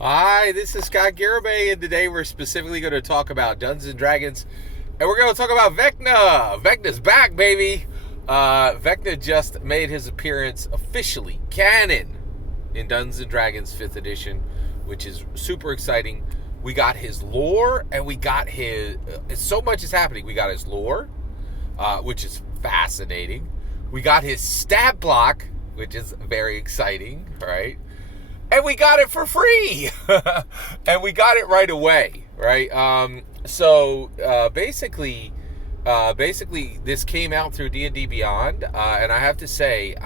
Hi, this is Scott Garibay, and today we're specifically going to talk about Dungeons and Dragons, and we're going to talk about Vecna. Vecna's back, baby. Vecna just made his appearance officially canon in Dungeons and Dragons 5th edition, which is super exciting. We got his lore, and we got his. So much is happening. We got his lore, which is fascinating. We got his stat block, which is very exciting, right? And we got it for free. And we got it right away, right? Basically, this came out through D&D Beyond, and I have to say,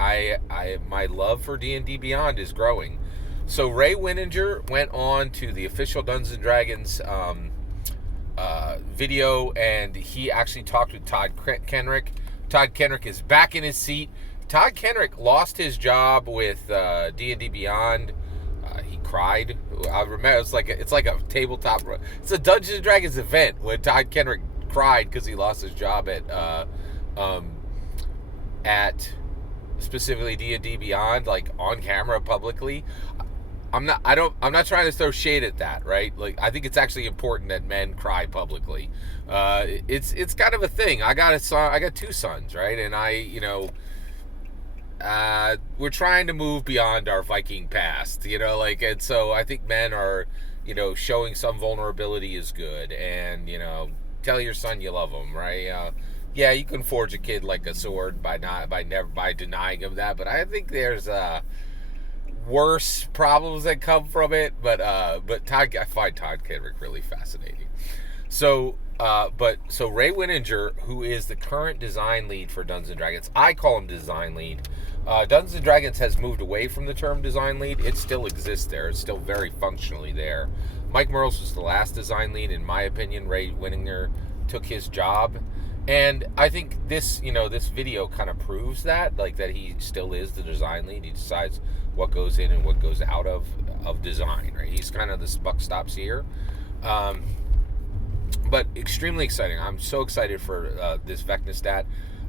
my love for D&D Beyond is growing. So Ray Winninger went on to the official Dungeons and Dragons video, and he actually talked with Todd Kenrick. Todd Kenrick is back in his seat. Todd Kenrick lost his job with D&D Beyond. He cried. I remember it's like a tabletop. It's a Dungeons and Dragons event when Todd Kenrick cried because he lost his job at specifically D&D Beyond, like on camera publicly. I'm not trying to throw shade at that, right? Like, I think it's actually important that men cry publicly. It's kind of a thing. I got two sons, right? And we're trying to move beyond our Viking past, and so I think men are, showing some vulnerability is good, and, tell your son you love him, right? Yeah, you can forge a kid like a sword by denying him that, but I think there's worse problems that come from it, but I find Todd Kenrick really fascinating. So Ray Winninger, who is the current design lead for Dungeons & Dragons, I call him design lead. Dungeons & Dragons has moved away from the term design lead. It still exists there. It's still very functionally there. Mike Merles was the last design lead. In my opinion, Ray Winninger took his job. And I think this video kind of proves that, that he still is the design lead. He decides what goes in and what goes out of design, right? He's kind of the buck stops here. But extremely exciting. I'm so excited for this Vecna stat.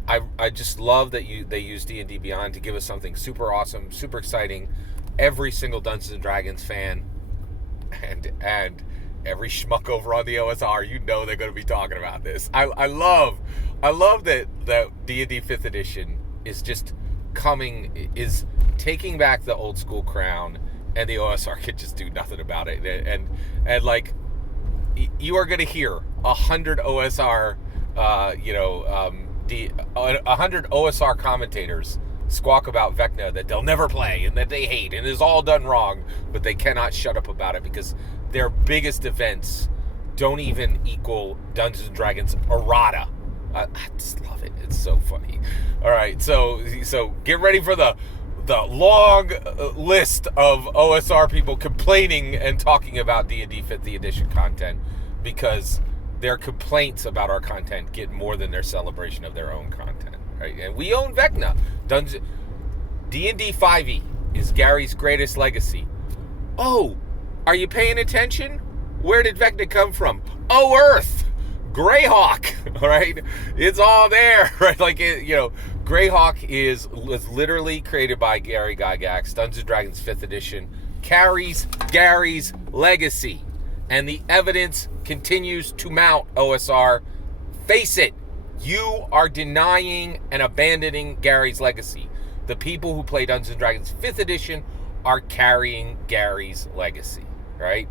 I just love that they use D&D Beyond to give us something super awesome, super exciting. Every single Dungeons and Dragons fan and every schmuck over on the OSR, they're going to be talking about this. I love that D&D 5th edition is just is taking back the old school crown, and the OSR can just do nothing about it. And like, you are going to hear 100 OSR, 100 OSR commentators squawk about Vecna that they'll never play and that they hate and is all done wrong, but they cannot shut up about it because their biggest events don't even equal Dungeons & Dragons errata. I just love it. It's so funny. All right, so get ready for the long list of OSR people complaining and talking about D&D 5th edition content, because their complaints about our content get more than their celebration of their own content, right? And we own Vecna. D&D 5e is Gary's greatest legacy. Oh, are you paying attention? Where did Vecna come from? Oh, Earth! Greyhawk, right? It's all there, right? Greyhawk was literally created by Gary Gygax. Dungeons & Dragons 5th edition carries Gary's legacy, and the evidence continues to mount. OSR, face it, you are denying and abandoning Gary's legacy. The people who play Dungeons & Dragons 5th edition are carrying Gary's legacy, right?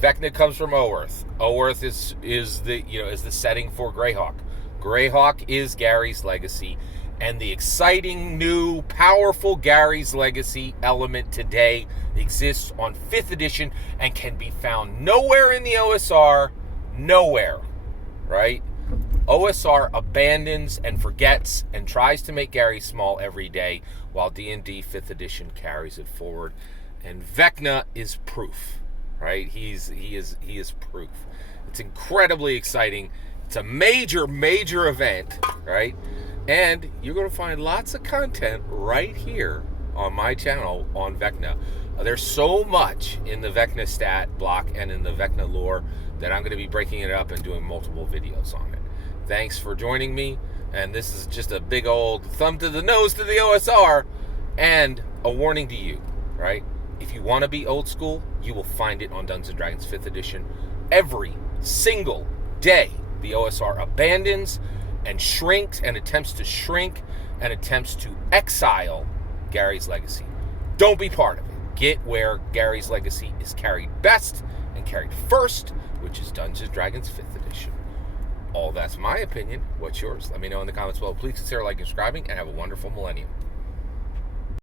Vecna comes from O-Earth. O-Earth is the setting for Greyhawk. Greyhawk is Gary's legacy, and the exciting, new, powerful Gary's legacy element today exists on 5th edition and can be found nowhere in the OSR, nowhere, right? OSR abandons and forgets and tries to make Gary small every day, while D&D 5th edition carries it forward, and Vecna is proof. Right? He is proof. It's incredibly exciting. It's a major event, right? And you're going to find lots of content right here on my channel on Vecna. There's so much in the Vecna stat block and in the Vecna lore that I'm going to be breaking it up and doing multiple videos on it. Thanks for joining me, and this is just a big old thumb to the nose to the OSR and a warning to you, right? If you want to be old school, you will find it on Dungeons & Dragons 5th edition. Every single day, the OSR abandons and shrinks and attempts to shrink and attempts to exile Gary's legacy. Don't be part of it. Get where Gary's legacy is carried best and carried first, which is Dungeons & Dragons 5th edition. All that's my opinion. What's yours? Let me know in the comments below. Please consider liking and subscribing, and have a wonderful millennium.